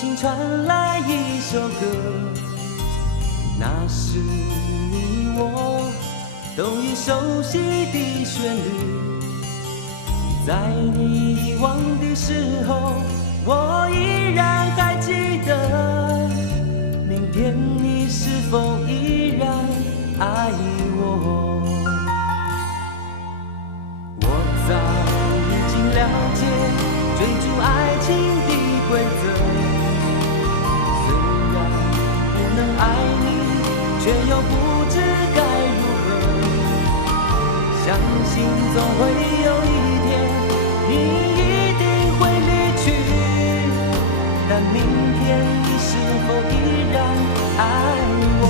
轻传来一首歌，那是你我都已熟悉的旋律。在你遗忘的时候，我依然还记得。明天你是否依然爱我？我早已经了解追逐爱情的规则，虽然不能爱你，却又不知该如何。相信总会有一天，你一定会离去。但明天你是否依然爱我？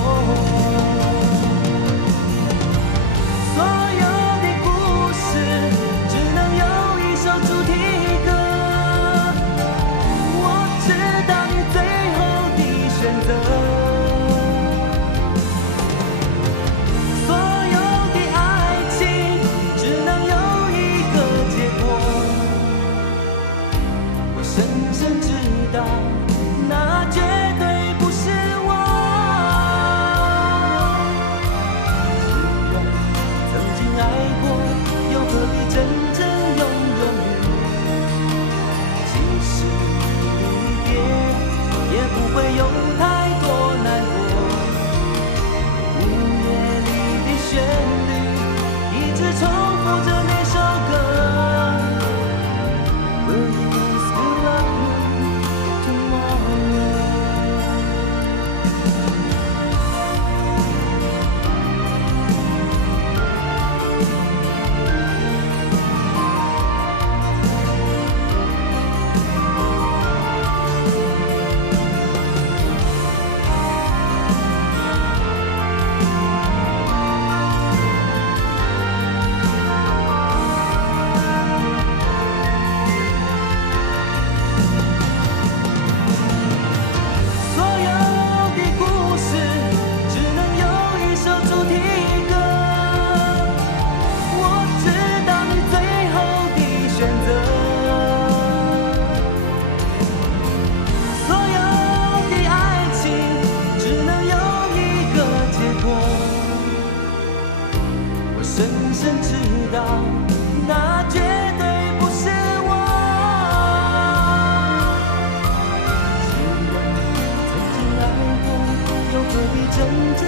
那绝对不是我。既然曾经爱过，又何必真正拥有你？即使离别，也不会有太多难过。午夜里的旋律，一直重复着那首歌。深深知道，那绝对不是我。既然曾经爱过，又何必真正